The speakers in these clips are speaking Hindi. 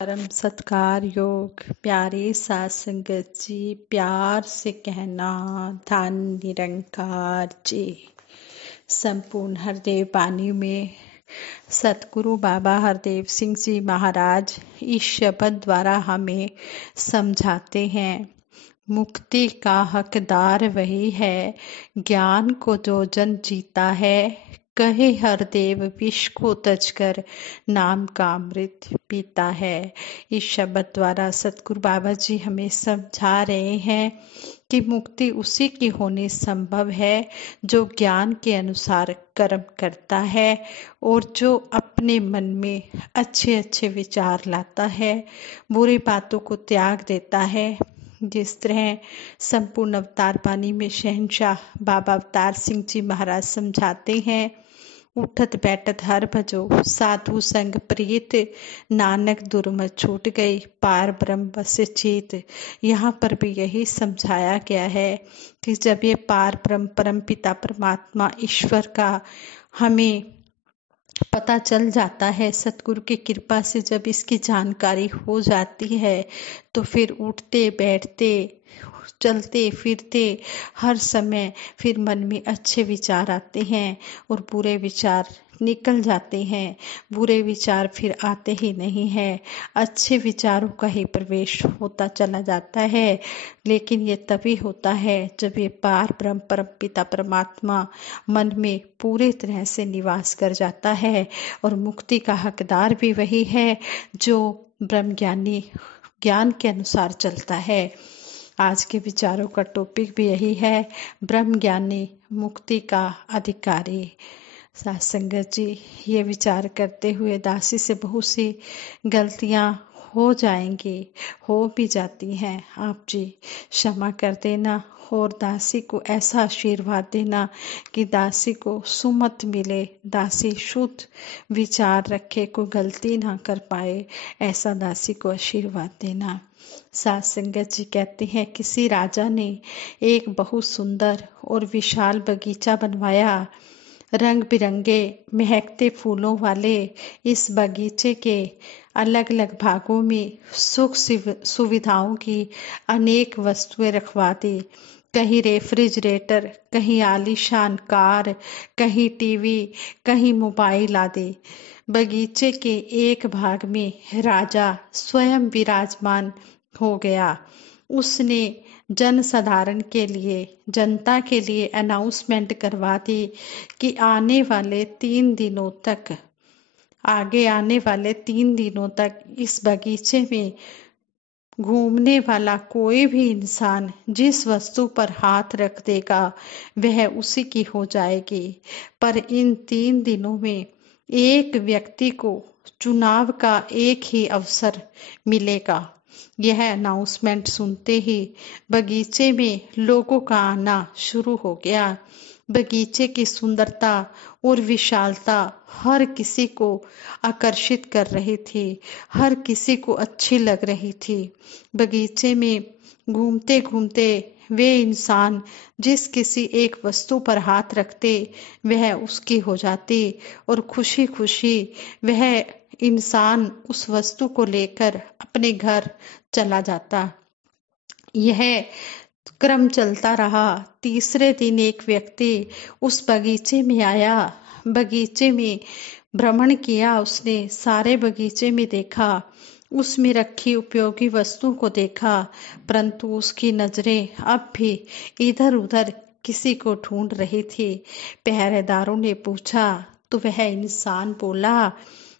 परम सत्कार योग प्यारे साथ संगत जी, प्यार से कहना धन निरंकार जी। संपूर्ण हरदेव वाणी में सतगुरु बाबा हरदेव सिंह जी महाराज इस शब्द द्वारा हमें समझाते हैं, मुक्ति का हकदार वही है, ज्ञान को जो जन जीता है, कहे हरदेव विष को तजकर नाम का अमृत पीता है। इस शब्द द्वारा सतगुरु बाबा जी हमें समझा रहे हैं कि मुक्ति उसी की होने संभव है जो ज्ञान के अनुसार कर्म करता है और जो अपने मन में अच्छे अच्छे विचार लाता है, बुरी बातों को त्याग देता है। जिस तरह संपूर्ण अवतार वाणी में शहंशाह बाबा अवतार सिंह जी महाराज समझाते हैं, उठत बैठत हर भजो साधु संग प्रीत, नानक दुर्मत छूट गई पार ब्रह्म बस चीत। यहाँ पर भी यही समझाया गया है कि जब ये पार ब्रह्म परम पिता परमात्मा ईश्वर का हमें पता चल जाता है, सतगुरु की कृपा से जब इसकी जानकारी हो जाती है, तो फिर उठते बैठते चलते फिरते हर समय फिर मन में अच्छे विचार आते हैं और बुरे विचार निकल जाते हैं। बुरे विचार फिर आते ही नहीं हैं, अच्छे विचारों का ही प्रवेश होता चला जाता है। लेकिन ये तभी होता है जब ये पार ब्रह्म परम पिता परमात्मा मन में पूरी तरह से निवास कर जाता है। और मुक्ति का हकदार भी वही है जो ब्रह्म ज्ञानी ज्ञान के अनुसार चलता है। आज के विचारों का टॉपिक भी यही है, ब्रह्म ज्ञानी मुक्ति का अधिकारी। साथ संगत जी, ये विचार करते हुए दासी से बहुत सी गलतियां हो जाएंगी, हो भी जाती हैं। आप जी क्षमा कर देना और दासी को ऐसा आशीर्वाद देना कि दासी को सुमत मिले, दासी शुद्ध विचार रखे, कोई गलती ना कर पाए, ऐसा दासी को आशीर्वाद देना। सात संगत जी कहते हैं, किसी राजा ने एक बहुत सुंदर और विशाल बगीचा बनवाया। रंग बिरंगे महकते फूलों वाले इस बगीचे के अलग अलग भागों में सुख सुविधाओं की अनेक वस्तुएं रखवा दी। कहीं रेफ्रिजरेटर, कहीं आलीशान कार, कहीं टीवी, कहीं मोबाइल आदि। बगीचे के एक भाग में राजा स्वयं विराजमान हो गया। उसने जनसाधारण के लिए, जनता के लिए अनाउंसमेंट करवा दी कि आगे आने वाले 3 दिनों तक इस बगीचे में घूमने वाला कोई भी इंसान जिस वस्तु पर हाथ रख देगा वह उसी की हो जाएगी। पर इन 3 दिनों में एक व्यक्ति को चुनाव का एक ही अवसर मिलेगा। यह अनाउंसमेंट सुनते ही बगीचे में लोगों का आना शुरू हो गया। बगीचे की सुंदरता और विशालता हर किसी को आकर्षित कर रही थी, हर किसी को अच्छी लग रही थी। बगीचे में घूमते घूमते वे इंसान जिस किसी एक वस्तु पर हाथ रखते वह उसकी हो जाती और खुशी खुशी वह इंसान उस वस्तु को लेकर अपने घर चला जाता। यह क्रम चलता रहा। तीसरे दिन एक व्यक्ति उस बगीचे में आया, बगीचे में भ्रमण किया। उसने सारे बगीचे में देखा, उसमें रखी उपयोगी वस्तुओं को देखा, परंतु उसकी नजरें अब भी इधर उधर किसी को ढूंढ रही थी। पहरेदारों ने पूछा तो वह इंसान बोला,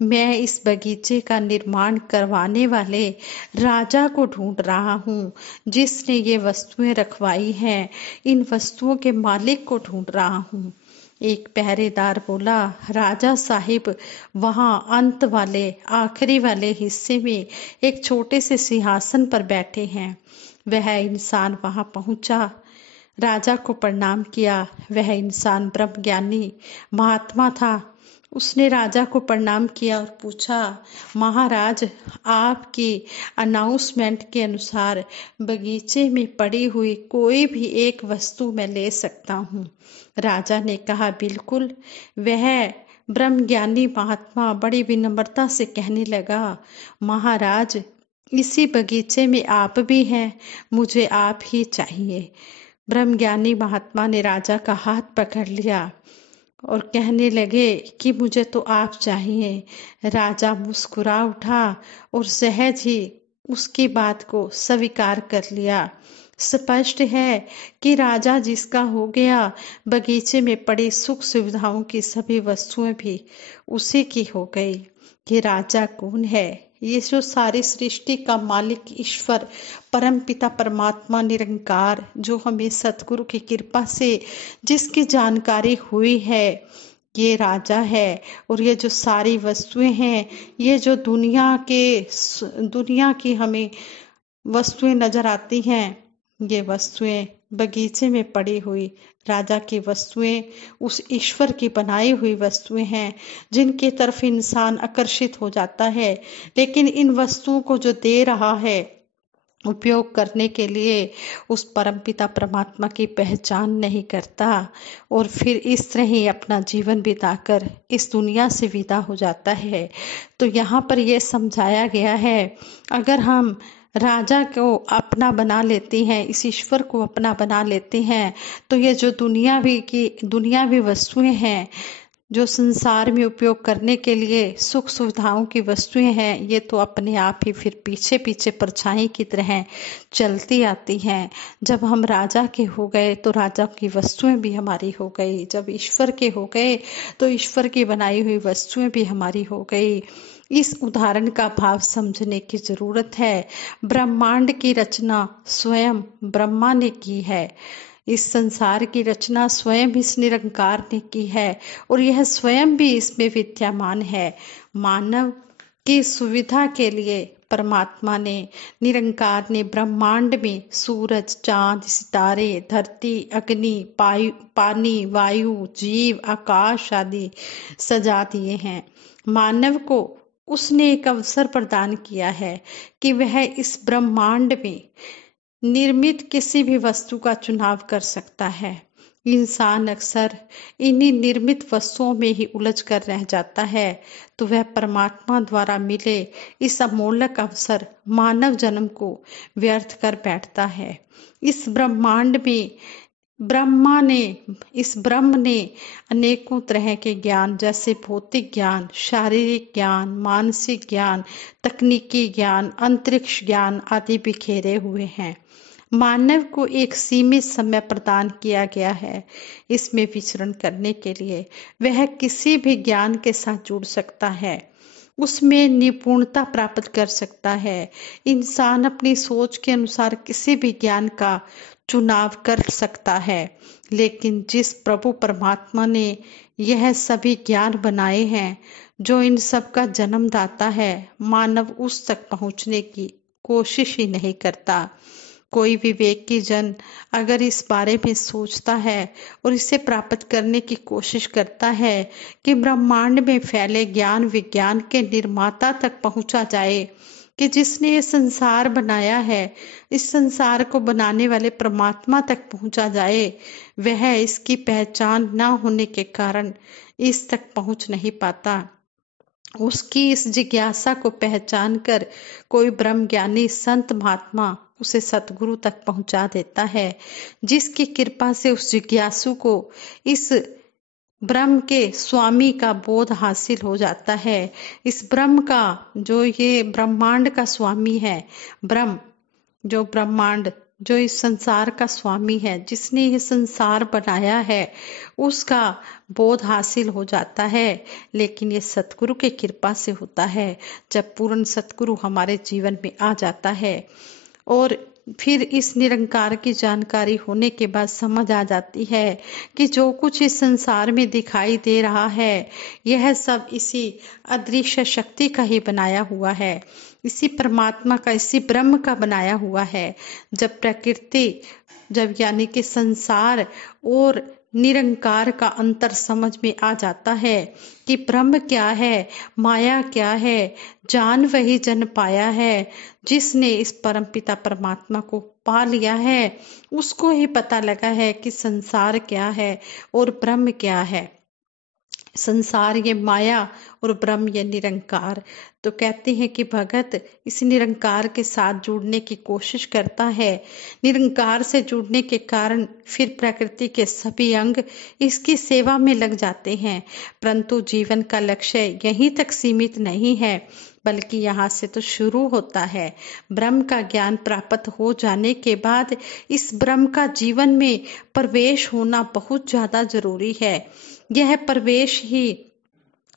मैं इस बगीचे का निर्माण करवाने वाले राजा को ढूंढ रहा हूँ, जिसने ये वस्तुएं रखवाई हैं, इन वस्तुओं के मालिक को ढूंढ रहा हूँ। एक पहरेदार बोला, राजा साहिब वहां अंत वाले आखिरी वाले हिस्से में एक छोटे से सिंहासन पर बैठे हैं। वह इंसान वहां पहुंचा, राजा को प्रणाम किया। वह इंसान ब्रह्म ज्ञानी महात्मा था। उसने राजा को प्रणाम किया और पूछा, महाराज आपकी अनाउंसमेंट के अनुसार बगीचे में पड़ी हुई कोई भी एक वस्तु मैं ले सकता हूँ। राजा ने कहा, बिल्कुल, वह ब्रह्म ज्ञानी महात्मा बड़ी विनम्रता से कहने लगा, महाराज, इसी बगीचे में आप भी हैं, मुझे आप ही चाहिए। ब्रह्मज्ञानी महात्मा ने राजा का हाथ पकड़ लिया और कहने लगे कि मुझे तो आप चाहिए। राजा मुस्कुरा उठा और सहज ही उसकी बात को स्वीकार कर लिया। स्पष्ट है कि राजा जिसका हो गया, बगीचे में पड़ी सुख सुविधाओं की सभी वस्तुएं भी उसी की हो गई। ये राजा कौन है? ये जो सारी सृष्टि का मालिक ईश्वर परमपिता परमात्मा निरंकार, जो हमें सतगुरु की कृपा से जिसकी जानकारी हुई है, ये राजा है। और ये जो सारी वस्तुएं हैं, ये जो दुनिया की हमें वस्तुएं नजर आती हैं, ये वस्तुएं बगीचे में पड़ी हुई राजा की वस्तुएं उस ईश्वर की बनाई हुई वस्तुएं हैं, जिनकी तरफ इंसान आकर्षित हो जाता है। लेकिन इन वस्तुओं को जो दे रहा है उपयोग करने के लिए, उस परमपिता परमात्मा की पहचान नहीं करता और फिर इस तरह ही अपना जीवन बिताकर इस दुनिया से विदा हो जाता है। तो यहाँ पर यह समझाया गया है, अगर हम राजा को अपना बना लेते हैं, इस ईश्वर को अपना बना लेते हैं, तो ये जो दुनियावी वस्तुएं हैं, जो संसार में उपयोग करने के लिए सुख सुविधाओं की वस्तुएं हैं, ये तो अपने आप ही फिर पीछे पीछे परछाई की तरह चलती आती हैं। जब हम राजा के हो गए तो राजा की वस्तुएं भी हमारी हो गई, जब ईश्वर के हो गए तो ईश्वर की बनाई हुई वस्तुएं भी हमारी हो गई। इस उदाहरण का भाव समझने की जरूरत है। ब्रह्मांड की रचना स्वयं ब्रह्मा ने की है। इस संसार की रचना स्वयं इस निरंकार ने की है और यह स्वयं भी इसमें विद्यमान है। मानव की सुविधा के लिए परमात्मा ने, निरंकार ने ब्रह्मांड में सूरज, चांद, सितारे, धरती, अग्नि, पानी, वायु, जीव, आकाश आदि सजा दिए हैं। मानव को उसने एक अवसर प्रदान किया है कि वह इस ब्रह्मांड में निर्मित किसी भी वस्तु का चुनाव कर सकता है। इंसान अक्सर इन्हीं निर्मित वस्तुओं में ही उलझ कर रह जाता है, तो वह परमात्मा द्वारा मिले इस अमोलक अवसर मानव जन्म को व्यर्थ कर बैठता है। इस ब्रह्मांड में ब्रह्म ने अनेकों तरह के ज्ञान, जैसे भौतिक ज्ञान, शारीरिक ज्ञान, मानसिक ज्ञान, तकनीकी ज्ञान, अंतरिक्ष ज्ञान आदि बिखेरे हुए हैं। मानव को एक सीमित समय प्रदान किया गया है इसमें विचरण करने के लिए। वह किसी भी ज्ञान के साथ जुड़ सकता है, उसमें निपुणता प्राप्त कर सकता है। इंसान अपनी सोच के अनुसार किसी भी ज्ञान का चुनाव कर सकता है, लेकिन जिस प्रभु परमात्मा ने यह सभी ज्ञान बनाए हैं, जो इन सब का जन्मदाता है, मानव उस तक पहुंचने की कोशिश ही नहीं करता। कोई विवेकी जन अगर इस बारे में सोचता है और इसे प्राप्त करने की कोशिश करता है कि ब्रह्मांड में फैले ज्ञान विज्ञान के निर्माता तक पहुंचा जाए, कि जिसने ये संसार बनाया है, इस संसार को बनाने वाले परमात्मा तक पहुंचा जाए, वह इसकी पहचान न होने के कारण इस तक पहुंच नहीं पाता। उसकी इस जिज्ञासा को पहचान कर कोई ब्रह्म ज्ञानी संत महात्मा उसे सतगुरु तक पहुंचा देता है, जिसकी कृपा से उस जिज्ञासु को इस ब्रह्म के स्वामी का बोध हासिल हो जाता है। इस ब्रह्म का, जो ये ब्रह्मांड का स्वामी है, ब्रह्म जो ब्रह्मांड, जो इस संसार का स्वामी है, जिसने ये संसार बनाया है, उसका बोध हासिल हो जाता है। लेकिन ये सतगुरु की कृपा से होता है, जब पूर्ण सतगुरु हमारे जीवन में आ जाता है। और फिर इस निरंकार की जानकारी होने के बाद समझ आ जाती है कि जो कुछ इस संसार में दिखाई दे रहा है, यह सब इसी अदृश्य शक्ति का ही बनाया हुआ है, इसी परमात्मा का, इसी ब्रह्म का बनाया हुआ है। जब यानी कि संसार और निरंकार का अंतर समझ में आ जाता है कि ब्रह्म क्या है, माया क्या है, जान वही जन पाया है। जिसने इस परमपिता परमात्मा को पा लिया है, उसको ही पता लगा है कि संसार क्या है और ब्रह्म क्या है। संसार ये माया और ब्रह्म ये निरंकार। तो कहते हैं कि भगत इस निरंकार के साथ जुड़ने की कोशिश करता है। निरंकार से जुड़ने के कारण फिर प्रकृति के सभी अंग इसकी सेवा में लग जाते हैं। परंतु जीवन का लक्ष्य यहीं तक सीमित नहीं है, बल्कि यहाँ से तो शुरू होता है। ब्रह्म का ज्ञान प्राप्त हो जाने के बाद इस ब्रह्म का जीवन में प्रवेश होना बहुत ज्यादा जरूरी है। यह प्रवेश ही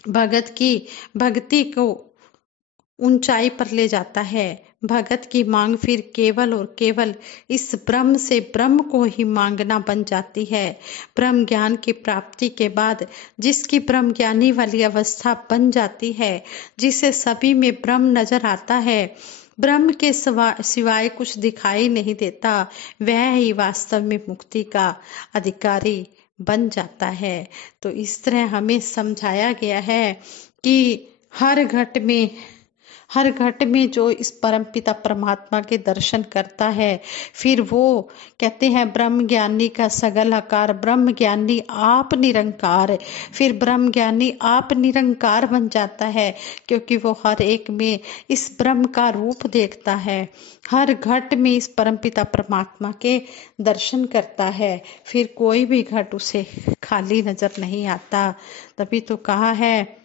भगत की भक्ति को ऊंचाई पर ले जाता है। भगत की मांग फिर केवल और केवल इस ब्रह्म से ब्रह्म को ही मांगना बन जाती है। ब्रह्म ज्ञान की प्राप्ति के बाद जिसकी ब्रह्म ज्ञानी वाली अवस्था बन जाती है, जिसे सभी में ब्रह्म नजर आता है, ब्रह्म के सिवाय कुछ दिखाई नहीं देता, वह ही वास्तव में मुक्ति का अधिकारी बन जाता है। तो इस तरह हमें समझाया गया है कि हर घट में जो इस परमपिता परमात्मा के दर्शन करता है, फिर वो कहते हैं ब्रह्म ज्ञानी का सगल आकार, ब्रह्म ज्ञानी आप निरंकार। फिर ब्रह्म ज्ञानी आप निरंकार बन जाता है, क्योंकि वो हर एक में इस ब्रह्म का रूप देखता है, हर घट में इस परमपिता परमात्मा के दर्शन करता है। फिर कोई भी घट उसे खाली नजर नहीं आता। तभी तो कहा है,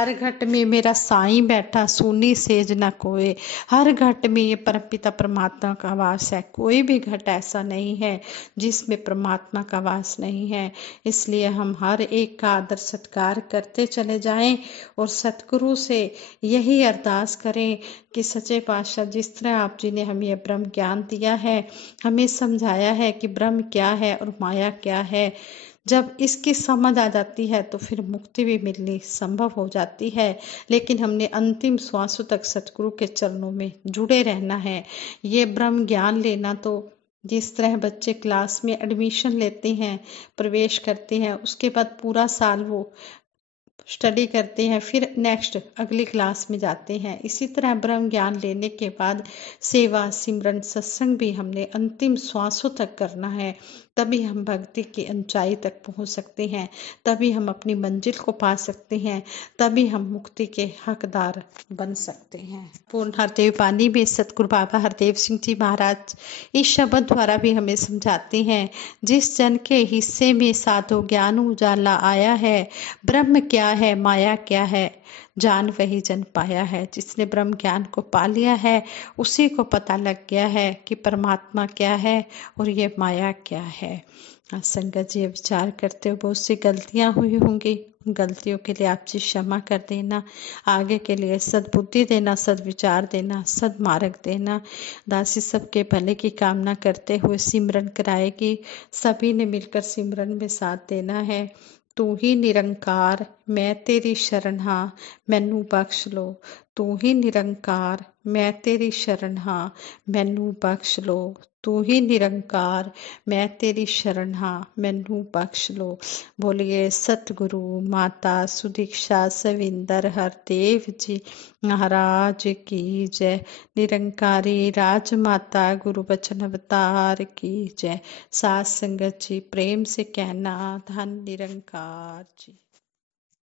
हर घट में मेरा साईं बैठा सुनी सेज न कोय। हर घट में ये परमपिता परमात्मा का वास है। कोई भी घट ऐसा नहीं है जिसमें परमात्मा का वास नहीं है। इसलिए हम हर एक का आदर सत्कार करते चले जाएं और सतगुरु से यही अरदास करें कि सच्चे पातशाह जिस तरह आप जी ने हमें यह ब्रह्म ज्ञान दिया है, हमें समझाया है कि ब्रह्म क्या है और माया क्या है, जब इसकी समझ आ जाती है तो फिर मुक्ति भी मिलनी संभव हो जाती है। लेकिन हमने अंतिम श्वासों तक सतगुरु के चरणों में जुड़े रहना है। ये ब्रह्म ज्ञान लेना तो जिस तरह बच्चे क्लास में एडमिशन लेते हैं, प्रवेश करते हैं, उसके बाद पूरा साल वो स्टडी करते हैं, फिर नेक्स्ट अगली क्लास में जाते हैं, इसी तरह ब्रह्म ज्ञान लेने के बाद सेवा सिमरन सत्संग भी हमने अंतिम श्वासों तक करना है। तभी हम भक्ति की ऊंचाई तक पहुंच सकते हैं, तभी हम अपनी मंजिल को पा सकते हैं, तभी हम मुक्ति के हकदार बन सकते हैं। पूर्ण हरदेव वाणी में सतगुरु बाबा हरदेव सिंह जी महाराज इस शब्द द्वारा भी हमें समझाते हैं, जिस जन के हिस्से में साधो ज्ञान उजाला आया है, ब्रह्म क्या है माया क्या है, जान वही जन पाया है। जिसने ब्रह्म ज्ञान को पा लिया है उसी को पता लग गया है कि परमात्मा क्या है और ये माया क्या है। संगत जी विचार करते हो बहुत सी गलतियां हुई होंगी, गलतियों के लिए आप जी क्षमा कर देना, आगे के लिए सद्बुद्धि देना, सद्विचार देना, सद्मार्ग देना। दासी सबके भले की कामना करते हुए सिमरन कराएगी। सभी ने मिलकर सिमरन में साथ देना है। तू ही निरंकार मैं तेरी शरण हाँ मैनू बख्श लो। तू ही निरंकार मैं तेरी शरण हाँ मैनू बख्श लो। तू ही निरंकार मैं तेरी शरण हाँ मैनू बख्श लो। बोलिए सतगुरु माता सुदीक्षा सविंदर हरदेव जी महाराज की जय। निरंकारी राजमाता गुरु बचन अवतार की जय। साथ संगत जी प्रेम से कहना धन निरंकार जी।